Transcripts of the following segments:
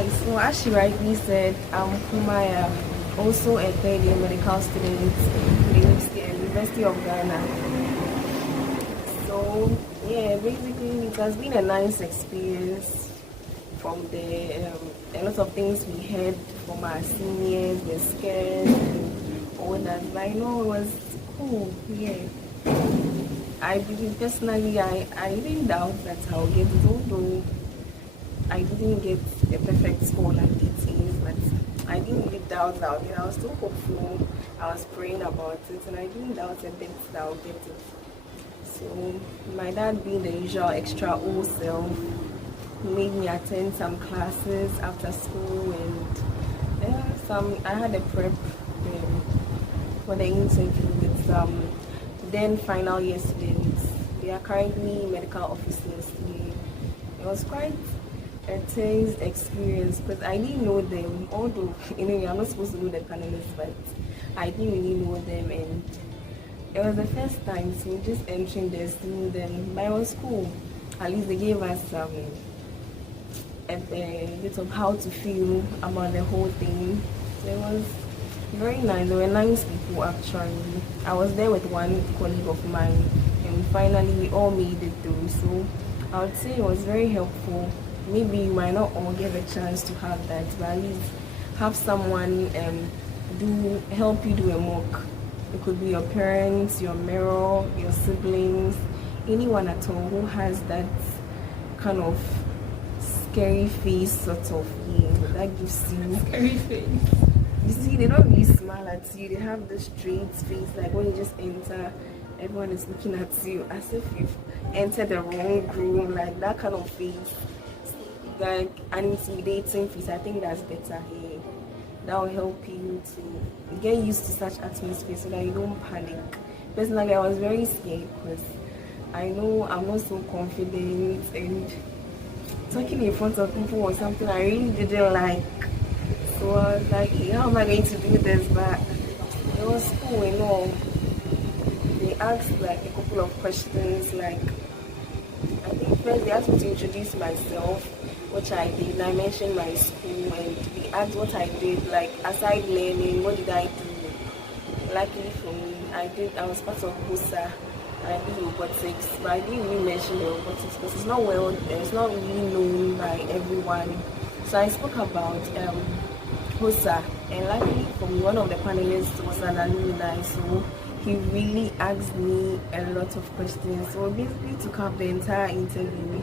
Hi, so as she rightly said, I'm Puumaya, also a third year medical student in the University of Ghana. So, yeah, basically, it has been a nice experience from a lot of things we heard from our seniors, the scared and all that. But I know it was cool, yeah. I believe personally, I didn't doubt that I'll get it, although I didn't get a perfect score like it is, but I didn't really doubt that. I was still hopeful. I was praying about it, and I didn't doubt a bit that I'll get it. So my dad, being the usual extra old self, made me attend some classes after school, and I had a prep for the interview with some then final year students. They are currently medical officers. It was quite a tense experience because I didn't know them, although anyway I'm not supposed to know the panelists, but I didn't really know them, and it was the first time, so just entering there, seeing them, but it was cool. At least they gave us a bit of how to feel about the whole thing. So it was very nice. There were nice people actually. I was there with one colleague of mine, and finally we all made it through. So I would say it was very helpful. Maybe you might not all get a chance to have that, but at least have someone help you do a mock. It could be your parents, your mirror, your siblings, anyone at all who has that kind of scary face sort of that gives you Scary face. You see, they don't really smile at you. They have the straight face, like when you just enter, everyone is looking at you as if you've entered the wrong room, like that kind of face. Like an intimidating face. I think that's better here. That will help you to get used to such atmosphere so that you don't panic. Personally, I was very scared because I know I'm not so confident, and talking in front of people was something I really didn't like. So I was like, how am I going to do this? But it was cool, you know. They asked like a couple of questions, like I think first they asked me to introduce myself, which I did. And I mentioned my school, and they asked what I did, like aside learning, what did I do? Luckily for me, I was part of HOSA. I did robotics, but I didn't really mention the robotics because it's not really known by everyone. So I spoke about HOSA, and luckily for me, one of the panelists was an alumni, so he really asked me a lot of questions. So basically took up the entire interview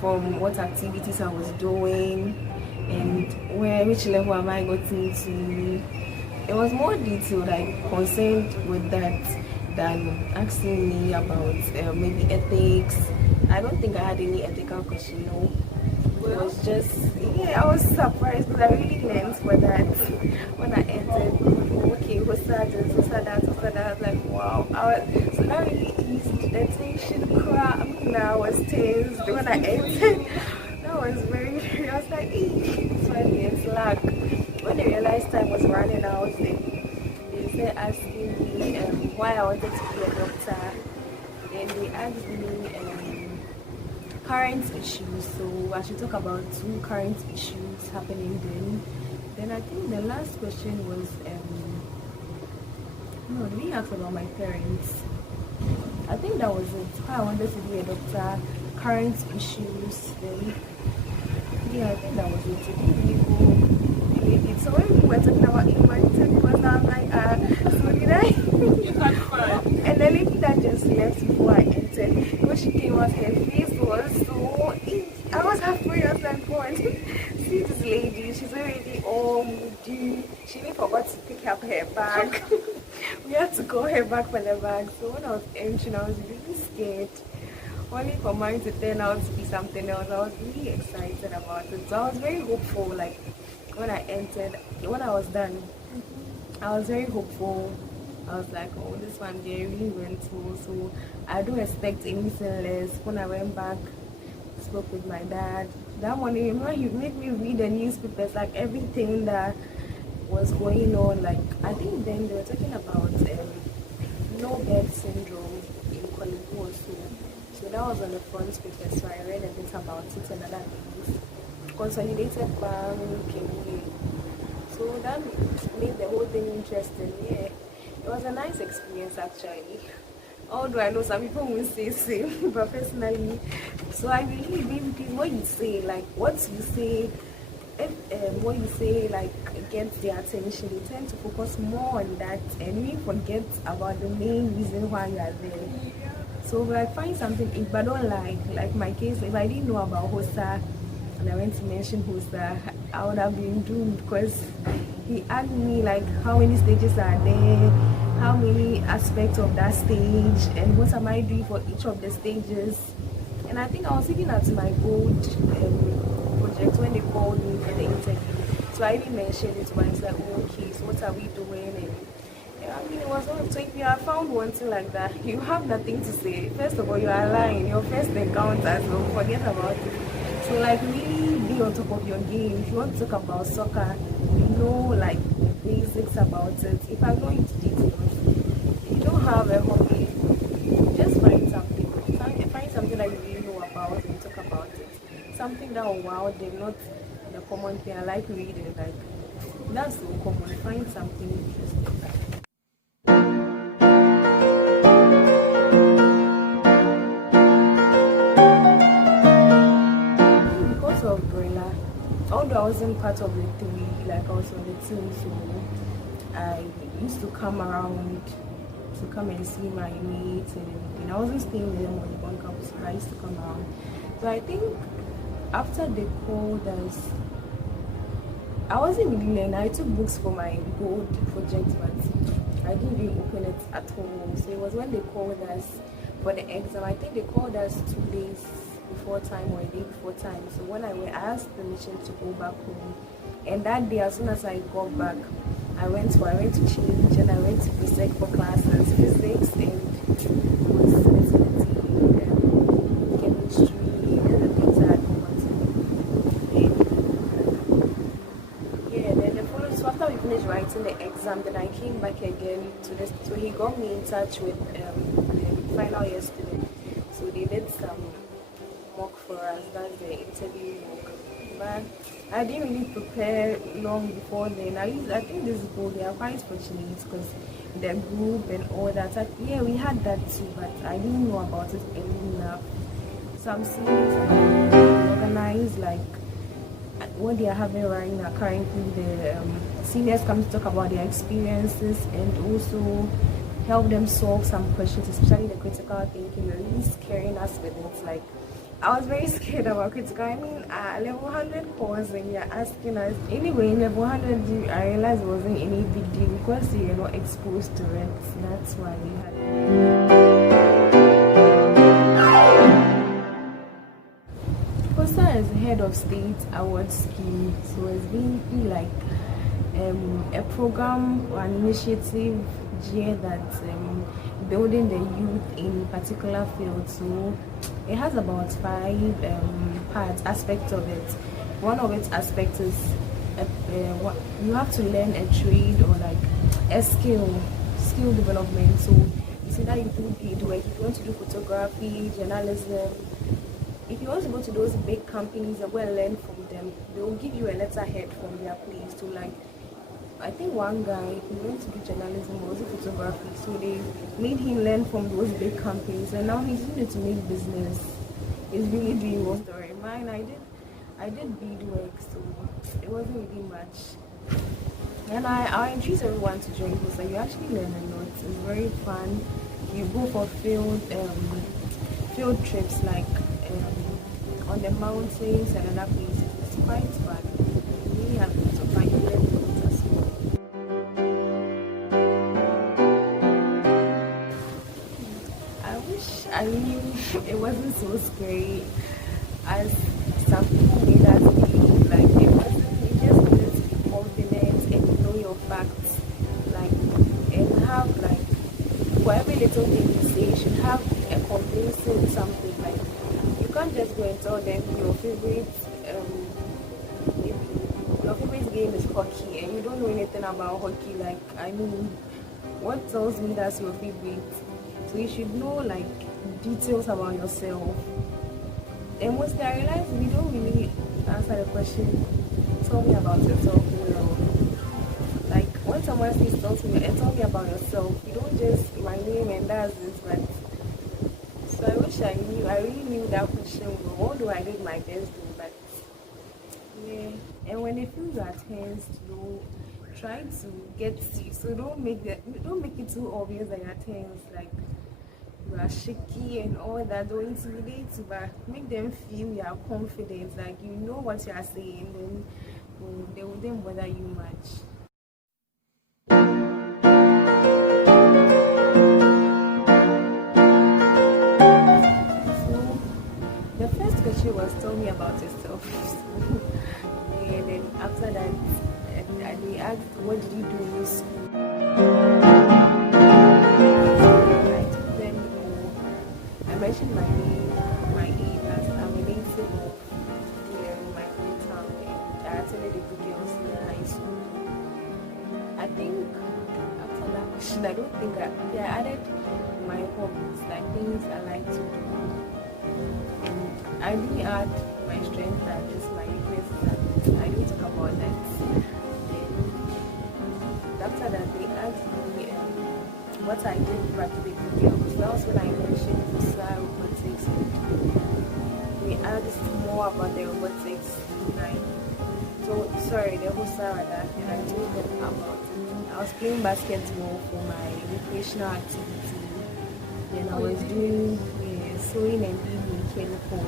from what activities I was doing and which level am I gotten to. It was more detailed, like concerned with that than asking me about maybe ethics. I don't think I had any ethical question, no. It was just, I was surprised because I really learned for that when I entered. Okay, what's that? What's that? What's that? I was like, wow. So that really eased the tension. I was tensed when I entered. That was I was like, it's funny, it's luck. When they realized time was running out, they started asking me why I wanted to be a doctor. And they asked me current issues. So I should talk about 2 current issues happening then I think the last question was no, they asked about my parents. I think that was it. Why I wanted to be a doctor, current issues, then I think that was it. It didn't really go. So when we were talking about humanitarian, was I was like, so did I? You had fun. And the lady that just left before I entered, when she came out, her face was so I was halfway, I was like, what? See this lady, she's already all moody. She even forgot to pick up her bag. We had to call her back for the bag. So when I was entering, I was really scared. Only for mine to turn out to be something else. I was really excited about it. So I was very hopeful. Like when I entered, when I was done, I was very hopeful. I was like, oh, this one day really went well. So I don't expect anything less. When I went back, spoke with my dad. That morning, remember, he made me read the newspapers, like everything that was going on. Like I think then they were talking about no bed syndrome in Kolibu also. So that was on the front paper, so I read a bit about it and other things. consolidated bank, so that made the whole thing interesting. Yeah, it was a nice experience actually. Although I know some people will say same, but personally, so I believe because what you say, like what you say, if what you say like gets their attention, they tend to focus more on that and we forget about the main reason why you are there. So if I find something, if I don't like my case, if I didn't know about HOSA and I went to mention HOSA, I would have been doomed because he asked me like how many stages are there, how many aspects of that stage, and what am I doing for each of the stages. And I think I was looking at my old project when they called me for the interview. So I even mentioned it to myself, okay, so what are we doing? And yeah, I mean, it was not. So if you have found one thing like that, you have nothing to say. First of all, you are lying. Your first encounter, so forget about it. So like really be on top of your game. If you want to talk about soccer, you know like the basics about it. If I go into details, if you don't have a hobby, just find something. Find something that you really know about and talk about it. Something that will wow them, not the common thing. I like reading, like that's so common. Find something interesting. Because of Gorilla, although I wasn't part of the three, like I was on the team, so I used to come around to come and see my mates and everything. I wasn't staying with them on the one campus, so I used to come around. So I think after they called us, I wasn't really learning. I took books for my board project, but I didn't even open it at home. So it was when they called us for the exam. I think they called us 2 days before time or a day before time. So when I asked permission to go back home, and that day as soon as I got back, I went to change and I went to presec for classes, physics and chemistry, and the things that I yeah, then the following, so after we finished writing the exam, then I came back again to this, so he got me in touch with the final year student. So they did some mock for us, that's the interview mock. But I didn't really prepare long before then. At least I think this book, they are quite fortunate because the group and all that. Yeah, we had that too, but I didn't know about it enough. So I'm seeing it organized like what they are having right now currently. The seniors come to talk about their experiences and also help them solve some questions, especially the critical thinking. They're really scaring us with it. Like I was very scared about critical. I mean, level 100 course and you're asking us. Anyway, in level 100, I realized it wasn't any big deal because you're not exposed to it. That's why we had HOSA is head of state award scheme. So it's been like a program or an initiative that building the youth in particular field. So it has about 5 aspects of it. One of its aspects is what you have to learn a trade or like a skill development. So you see that you do beadwork, if you want to do photography, journalism, if you want to go to those big companies and go and learn from them, they will give you a letterhead from their place to like. I think one guy, he went to do journalism or was it photography, so they made him learn from those big companies and now he's using it to make business. He's really doing well story. Mine, I did beadwork, so it wasn't really much. And I encourage everyone to join this, and you actually learn a lot. It's very fun. You go for field trips like on the mountains and other places. It's quite fun. You really have to find your learn as well. I wish I knew it wasn't so scary as some people made us believe. Like it wasn't. You just needed to be confident and know your facts. Like and have like for every little thing you say, you should have a convincing something. Like you can't just go and tell them your favorite game is hockey and you don't know anything about hockey. Like I mean, what tells me that's your favorite? So you should know like details about yourself. And mostly I realize we don't really answer the question, tell me about yourself well. Like when someone says tell me about yourself, you don't just my name and that's it, but so I wish I really knew that question well, although I did my best though, but yeah. And when they feel you are tense, try to get to, so don't make it too obvious that you're tense, like you are shaky and all that, don't intimidate you, but make them feel you are confident, like you know what you are saying, then they wouldn't bother you much. So the first question was tell me about yourself. And then after that, they asked what did you do in school. I told them, I mentioned my name, my age, as I'm a native of my hometown, and I attended the good girls in high school. I think after that question, I don't think I added my hobbies, like things I like to do. And I didn't add my strength that just my weakness that I don't talk about that. Then after that they asked me what I did practically with girls. That was when I mentioned HOSA robotics. They asked more about the robotics the HOSA rather, and I told them about it. I was playing basketball for my recreational activity. Then I was doing sewing and beadmaking for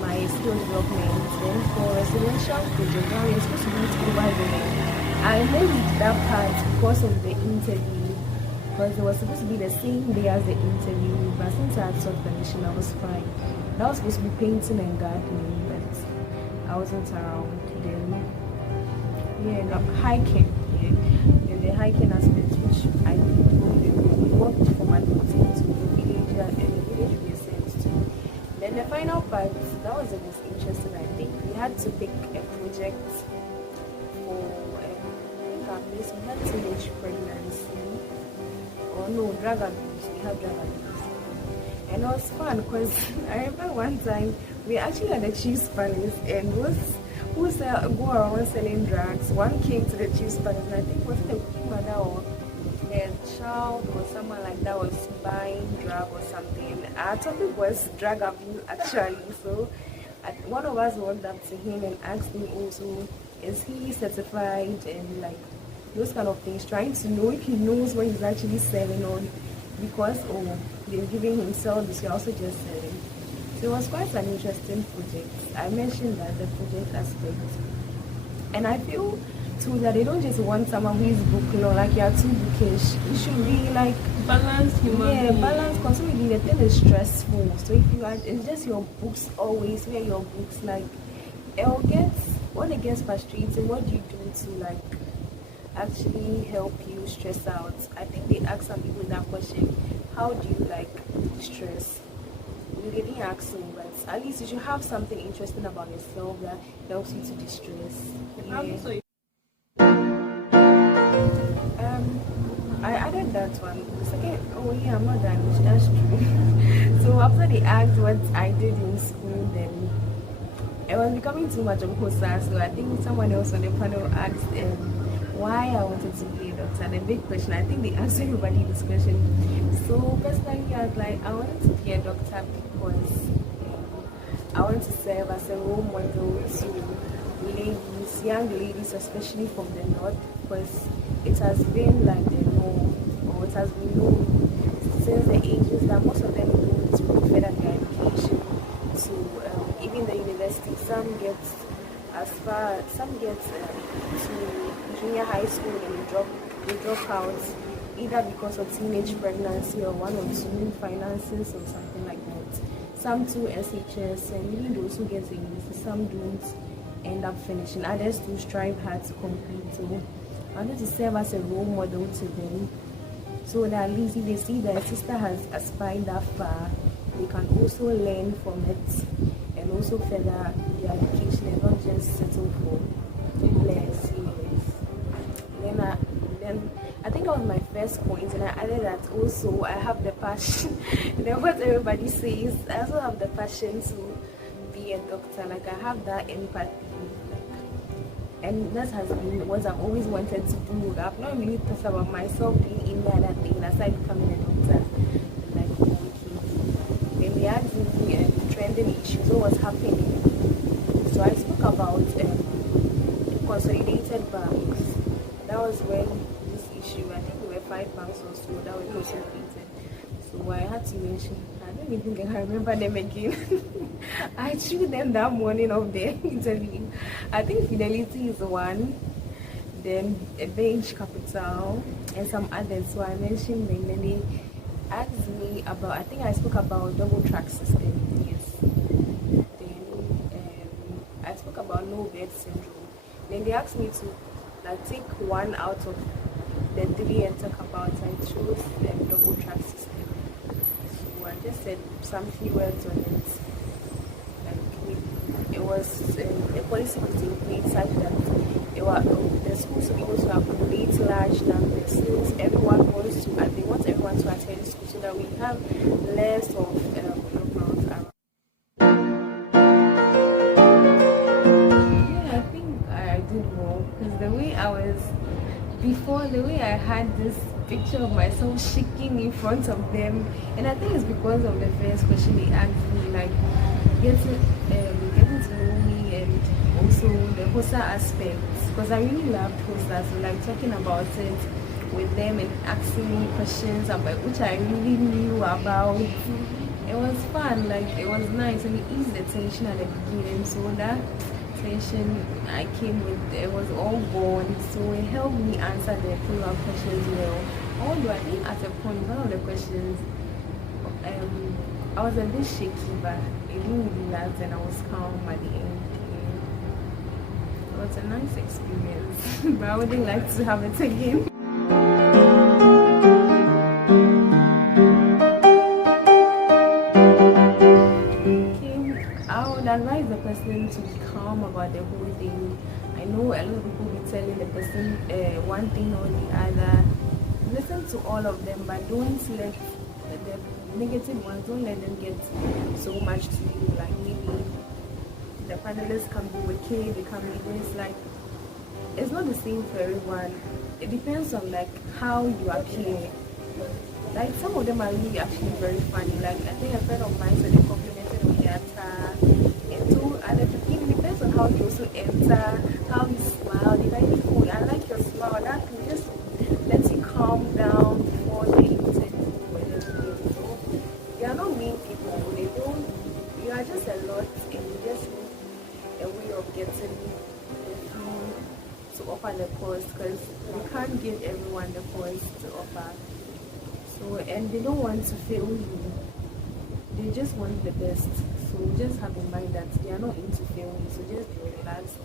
my skill development. Then for residential project, now we're supposed to do it over there. I missed that part because of the interview, because it was supposed to be the same day as the interview, but since I had soft condition, I was fine. That was supposed to be painting and gardening, but I wasn't around. Then hiking. Then the hiking aspect, which I walked from my routine to the village, and the village we sent to. Then the final part, that was the most interesting, I think. We had to pick a project for, we had teenage pregnancy, or no, drug abuse. We had drug abuse. And it was fun because I remember one time we actually had a Chiefs Palace, and who go around selling drugs. One came to the Chiefs Palace, and I think was it a Puumaya or a child or someone like that was buying drug or something. Our topic was drug abuse actually. So one of us walked up to him and asked him also, is he certified and like those kind of things, trying to know if he knows what he's actually selling, or because they're giving him service, you're also just selling. So it was quite an interesting project. I mentioned that the project aspect, and I feel too that they don't just want someone who is booking or like you're too bookish. You should be like balance human being. Balance, because really the thing is stressful. So if you are, it's just your books always, where your books like when it gets frustrating, what do you do to like actually help you stress out? I think they ask some people that question, how do you like stress? They didn't ask so, but at least you should have something interesting about yourself that helps you to distress. Yeah. I added that one. The second, I'm not done. That's true. So after they asked what I did in school, then it was becoming too much of HOSA. So I think someone else on the panel asked why I wanted to be a doctor. The big question, I think they asked everybody this question. So personally, I was like, I wanted to be a doctor because I want to serve as a role model to ladies, young ladies, especially from the north, because it has been like the norm, or it has been known since the ages that most of them don't really further their education to even the university. Some get to junior high school and they drop out either because of teenage pregnancy or one or two finances or something like that. Some do SHS, and even those who get to university, some don't end up finishing. Others do strive hard to complete. So I wanted to serve as a role model to them, so that at least if they see that a sister has aspired that far, they can also learn from it and also further their education and not just settle for less years. Then I think that was my first point, and I added that also I have the passion. You know what everybody says, I also have the passion to be be a doctor. Like I have that empathy, and that has been what I've always wanted to do. I've not really thought about myself doing any other thing aside becoming a doctor. Like okay, when they asked me trending issues, what was happening, so I spoke about consolidated banks. That was when this issue, I think there were 5 banks or so that were consolidated. So I had to mention, I don't even think I can remember them again. I threw them that morning of the interview. I think Fidelity is one, then Bench Capital, and some others. So I mentioned them, then they asked me about, I think I spoke about double track system, yes. Then I spoke about no bed syndrome. Then they asked me to take one out of the 3 and talk about it. I chose the double track system. So I just said some few words on it. It was a policy put in place such that the schools to be able to accommodate large numbers. Since everyone wants to, they want everyone to attend school so that we have less of problems around. Yeah, I think I did well because the way I was before, the way I had this picture of myself shaking in front of them, and I think it's because of the first question they asked me, like getting to know me, and also the HOSA aspects, because I really loved HOSA, so like talking about it with them and asking me questions about which I really knew about. It was fun, like it was nice, and it eased the tension at the beginning, so that tension I came with, it was all gone, so it helped me answer the follow-up questions well. Although I think at a point, one of the questions, I was a bit shaky, but it didn't really last, and I was calm at the end. It was a nice experience, but I wouldn't like to have it again. I would advise the person to be calm about the whole thing. I know a lot of people be telling the person one thing or the other. Listen to all of them, but don't let the negative ones, don't let them get so much to you. Like maybe the panelists can be okay, they can be this, like it's not the same for everyone. It depends on like how you appear. Like some of them are really actually very funny. Like I think a friend of mine said they complimented on the actor, and so at the beginning it depends on how you also enter, how you smile. They can even go, I like your smile. That can just let you calm down before the interview. So they are not mean people. They don't. You are just a lot, and you just need a way of getting to offer the course, because you can't give everyone the course to offer. So, and they don't want to fail you, they just want the best. So just have in mind that they are not into failing, so just be relaxed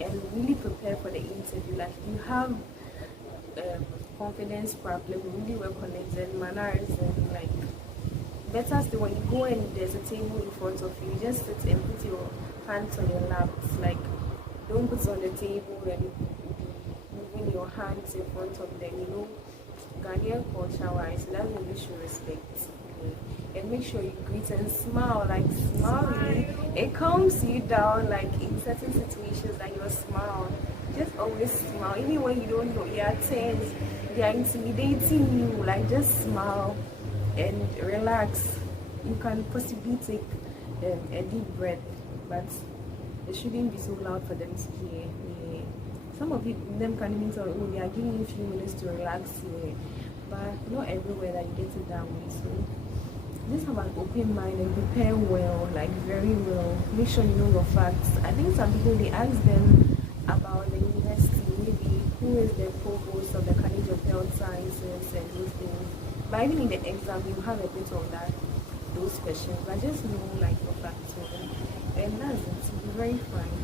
and really prepare for the interview. Like you have confidence problem, really well connected manners, and like better still when you go and there's a table in front of you, just sit and put your hands on your laps. Like don't put it on the table and moving your hands in front of them, you know. Ghanaian culture wise, that's what you should respect. Okay? And make sure you greet and smile, like smiling. It calms you down, like in certain situations, like your smile. Just always smile. Even when you don't know you are tense, they are intimidating you, like just smile and relax. You can possibly take a deep breath, but it shouldn't be so loud for them to hear. Yeah. Some of them can even tell, oh, they are giving you a few minutes to relax here, but not everywhere that you get it that way. So just have an open mind and prepare well, like very well. Make sure you know your facts. I think some people, they ask them about the university, maybe who is the provost of the College of Health Sciences and those things. But even in the exam, you have a bit of that, those questions. But just know like your facts, and that's it. Be very fine.